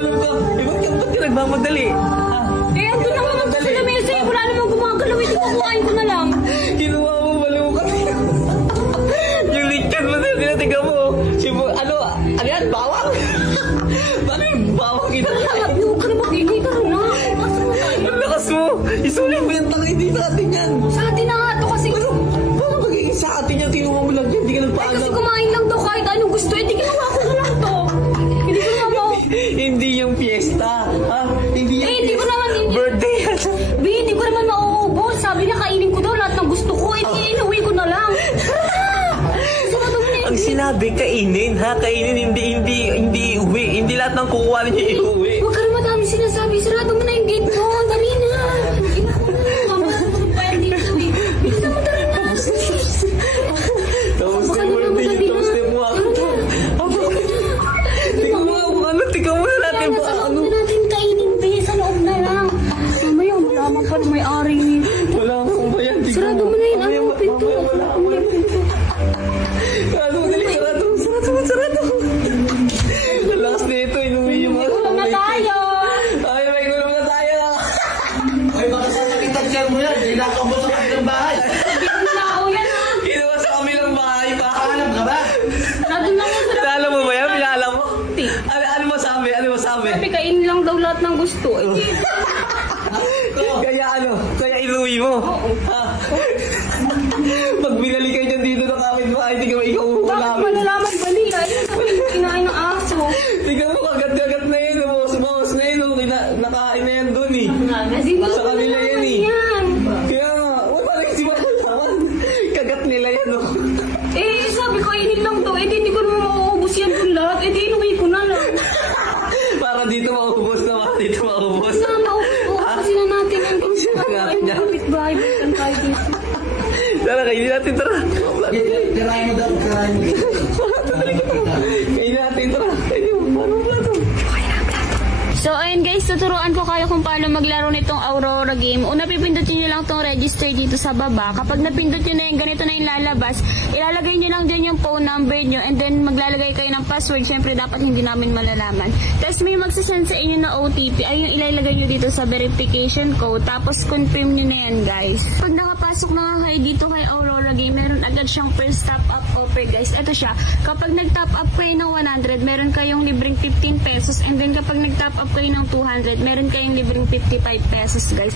Alam ka. Ba't ka nagmamadali? Ando lang naman sa lamesa. Wala namang gumagalaw. Ito kukuhain ko na lang. Kinuha mo, baliw ka. Yung lechon mo na, tinatiga mo. Ano yan? Bawang? Paano yung bawang kinakain? Huwag ka na mag-ingay ka na. Ang lakas mo. Isulit mo yung tangay dito sa atin yan. Sa atin na nga ito kasi. Paano magiging sa atin yan? Kinuha mo lang yan. Hindi ka nagpaalam. Kasi kumain lang daw kahit anong gusto. Hindi ginawa ko na lang to. Hindi ko naman. Hindi yung fiesta. Ha? Hindi yung hindi ko naman. Birthday. Hindi ko naman mauubos. Sabi niya kainin ko daw lahat ng gusto ko. Inuwi ko na lang. Ang sinabi, kainin ha? Kainin, hindi uwi. Hindi lahat ng kukuha niya iuwi. Huwag ka rin madami sinasabi. Sarado mo na yung gate mo. Dali na. Mama, magpapayan dito eh. Bisa mo dali na. Tapos na yung birthday niya. Tapos na yung mga tika mo na natin ba? Sa loob na natin kainin, be. Sa loob na lang. Mamaya, malaman pa na may ari. Wala akong bayan. Sarado mo na yun. Ano yung pinto? Sarado. Ang lakas nito, inuwi yung mga. Gulong na tayo. Ay, may gulong na tayo. Ay, baka sasakitan siya mo yan. Hinakaw mo sa kanilang bahay. Nako yan ha. Kinuha sa kamilang bahay pa. Alam ka ba? Nandun lang yung sarap. Alam mo ba yan? Pinaalam mo? Ano mo sabi? Sabi, kainin lang daw lahat ng gusto. Kaya inuwi mo? Pag binali kayo dyan dito ng kapitbahay, hindi ka ba ikaw Bakit ukulamin? malalaman ba niya? Kinain ng aso. Tingnan mo, kagat-kagat na yun. Bawas na yun. Nakain na yan dun eh. Sa kanila yan eh. Kaya nga, wala lang si Makatawan. Kagat nila yan oh. Sabi ko, inin lang to. Hindi ko naman mauubos yan kung lahat. Inuwi ko na lang. Para dito maubos na. Dito maubos. Kasi na natin ang kapitbahay. Ang tayo dito. Tara, kainin natin, tara. Tirahin mo daw. Kainin natin, tara. Kainin mo, paano plato? So, ayun guys, tuturuan ko kayo kung paano maglaro nitong Aurora game. Una, pipindutin nyo lang itong register dito sa baba. Kapag napindot nyo na yung ganito na yung lalabas, ilalagay nyo lang dyan yung phone number nyo and then maglalagay kayo ng password. Siyempre, dapat hindi namin malalaman. Tapos may magsasend sa inyo na OTP. Ay, yung ilalagay nyo dito sa verification code. Tapos, confirm nyo na yan, guys. Pag nakapasok na kayo dito kay Aurora game, meron agad siyang first top up offer, guys. Ito siya. Kapag nag-top up kayo ng 100, meron kayong libreng 15 pesos. And then, kapag nag-top up kayo ng 200, meron kayong libreng 55 pesos, guys.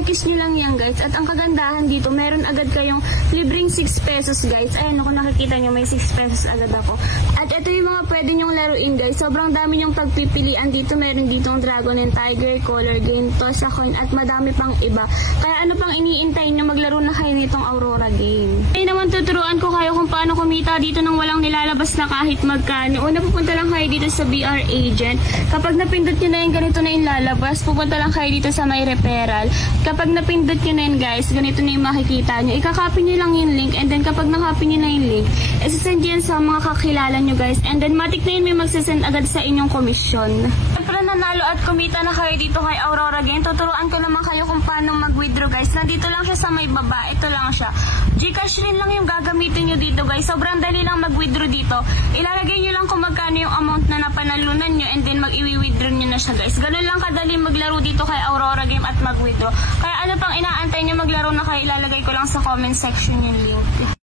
X nyo lang yan, guys. At ang kagandahan dito, meron agad kayong libreng 6 pesos, guys. Ayan, kung nakikita nyo, may 6 pesos agad ako. At ito yung mga pwede nyong laruin, guys. Sobrang dami nyong pagpipilian dito. Meron ditong Dragon and Tiger, Color Game, Toss a Coin, at madami pang iba. Kaya ano pang iniintay nyo, maglaro na kayo nitong Aurora game. Ngayon naman tuturuan ko kayo kung paano kumita dito nang walang nilalabas na kahit magkano. Una, pupunta lang kayo dito sa BR Agent. Kapag napindot nyo na yung ganito na yung lalabas, pupunta lang kayo dito sa may referral. Kapag napindot nyo na yun, guys, ganito na yung makikita nyo. Ikakopy nyo lang yung link and then kapag nakopy nyo na yung link, isasend yan sa mga kakilala nyo, guys. And then matik na yun may magsasend agad sa inyong komisyon. Siyempre nanalo at kumita na kayo dito kay Aurora game. Tuturuan ko naman kayo kung paano mag-withdraw, guys. Nandito lang siya sa may baba. Ito lang siya. Gcash rin lang yung gagamitin nyo dito, guys. Sobrang dali lang mag-withdraw dito. Ilalagay nyo lang kung magkano yung amount na napanalunan nyo and then mag-i-withdraw nyo na siya, guys. Ganun lang kadali maglaro dito kay Aurora game at mag-withdraw. Kaya ano pang inaantay nyo maglaro na kayo, ilalagay ko lang sa comment section yung link.